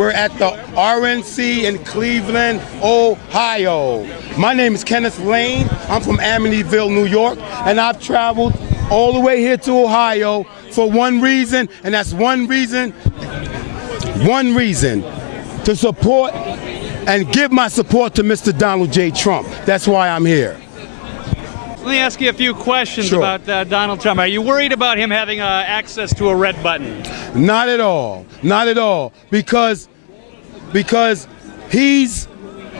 We're at the RNC in Cleveland, Ohio. My name is Kenneth Lane. I'm from Amityville, New York, and I've traveled all the way here to Ohio for one reason, and that's one reason, to support and give my support to Mr. Donald J. Trump. That's why I'm here. Let me ask you a few questions Sure. about Donald Trump. Are you worried about him having access to a red button? Not at all. Not at all. Because he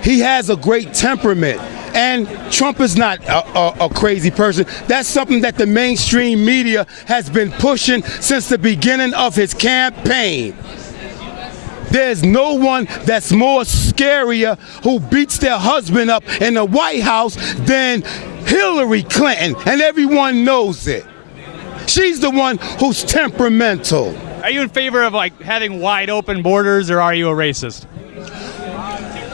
has a great temperament. And Trump is not a crazy person. That's something that the mainstream media has been pushing since the beginning of his campaign. There's no one that's more scarier who beats their husband up in the White House than Hillary Clinton, and everyone knows it. She's the one who's temperamental. Are you in favor of having wide open borders, or are you a racist?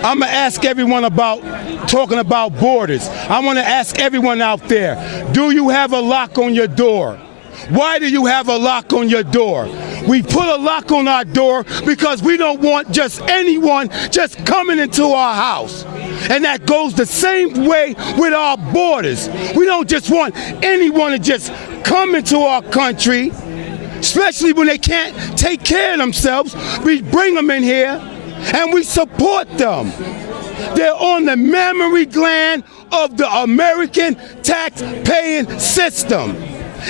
I'm gonna ask everyone about talking about borders. I want to ask everyone out there, do you have a lock on your door? Why do you have a lock on your door? We put a lock on our door because we don't want just anyone just coming into our house. And that goes the same way with our borders. We don't just want anyone to just come into our country, especially when they can't take care of themselves. We bring them in here and we support them. They're on the mammary gland of the American tax-paying system.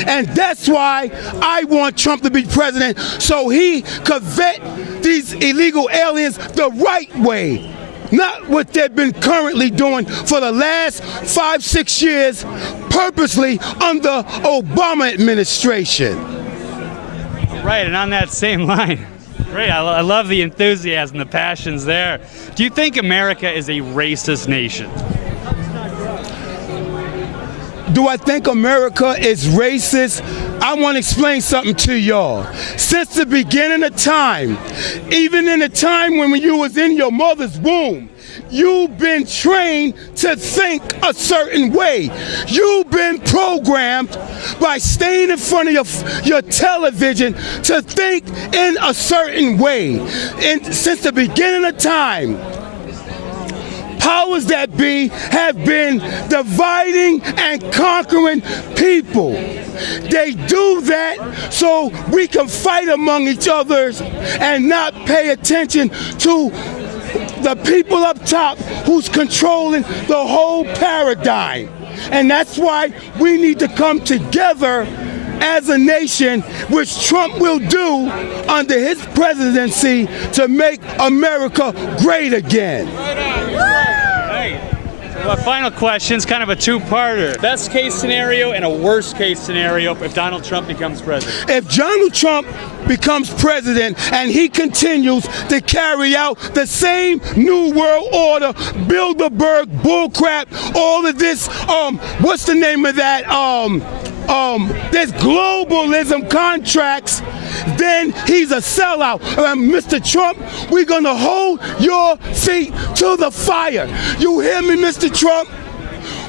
And that's why I want Trump to be president, so he could vet these illegal aliens the right way, not what they've been currently doing for the last 5-6 years, purposely under Obama administration. Right, and on that same line, great, I love the enthusiasm, the passions there. Do you think America is a racist nation? Do I think America is racist? I want to explain something to y'all. Since the beginning of time, even in the time when you was in your mother's womb, you've been trained to think a certain way. You've been programmed by staying in front of your television to think in a certain way. And since the beginning of time, powers that be have been dividing and conquering people. They do that so we can fight among each other and not pay attention to the people up top who's controlling the whole paradigm. And that's why we need to come together as a nation, which Trump will do under his presidency, to make America great again. Well, final question is kind of a two-parter. Best case scenario and a worst case scenario if Donald Trump becomes president. If Donald Trump becomes president and he continues to carry out the same New World Order, Bilderberg bullcrap, all of this, what's the name of that? There's globalism contracts, then he's a sellout. Mr. Trump, we're gonna hold your feet to the fire. You hear me, Mr. Trump?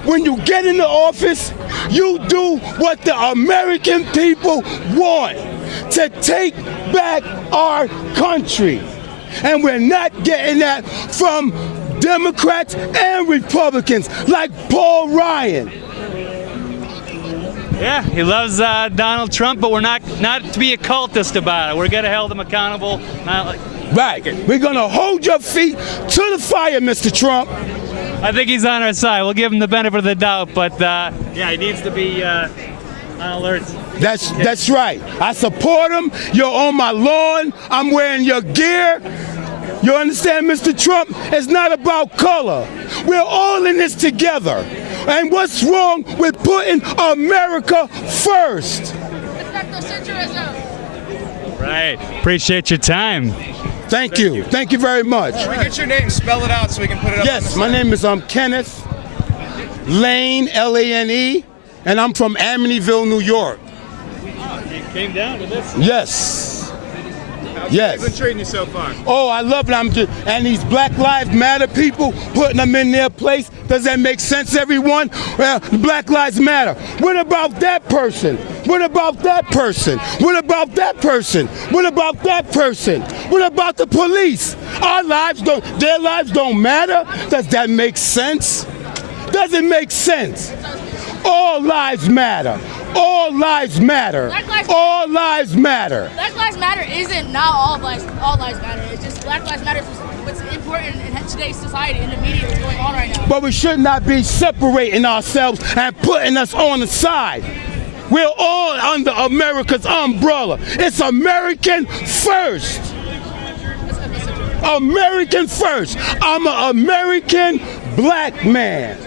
When you get into office, you do what the American people want, to take back our country. And we're not getting that from Democrats and Republicans like Paul Ryan. Yeah, he loves Donald Trump, but we're not to be a cultist about it. We're going to hold him accountable. Right. We're going to hold your feet to the fire, Mr. Trump. I think he's on our side. We'll give him the benefit of the doubt, but yeah, he needs to be on alert. That's right. I support him. You're on my lawn. I'm wearing your gear. You understand, Mr. Trump? It's not about color. We're all in this together. And what's wrong with putting America first? Right. Appreciate your time. Thank you. Thank you very much. Can we get your name? Spell it out so we can put it up. Yes, my name is Kenneth Lane, L-A-N-E, and I'm from Amityville, New York. Oh, you came down to this? Yes. How's Yes. been treating you so far? Oh, I love it. And these Black Lives Matter people, putting them in their place. Does that make sense, everyone? Well, Black Lives Matter. What about that person? What about that person? What about that person? What about that person? What about the police? Their lives don't matter? Does that make sense? Doesn't make sense. All lives matter. All lives matter. All lives matter. Black Lives Matter isn't not all lives matter. It's just Black Lives Matter is what's important in today's society, in the media, what's going on right now. But we should not be separating ourselves and putting us on the side. We're all under America's umbrella. It's American first. American first. I'm an American black man.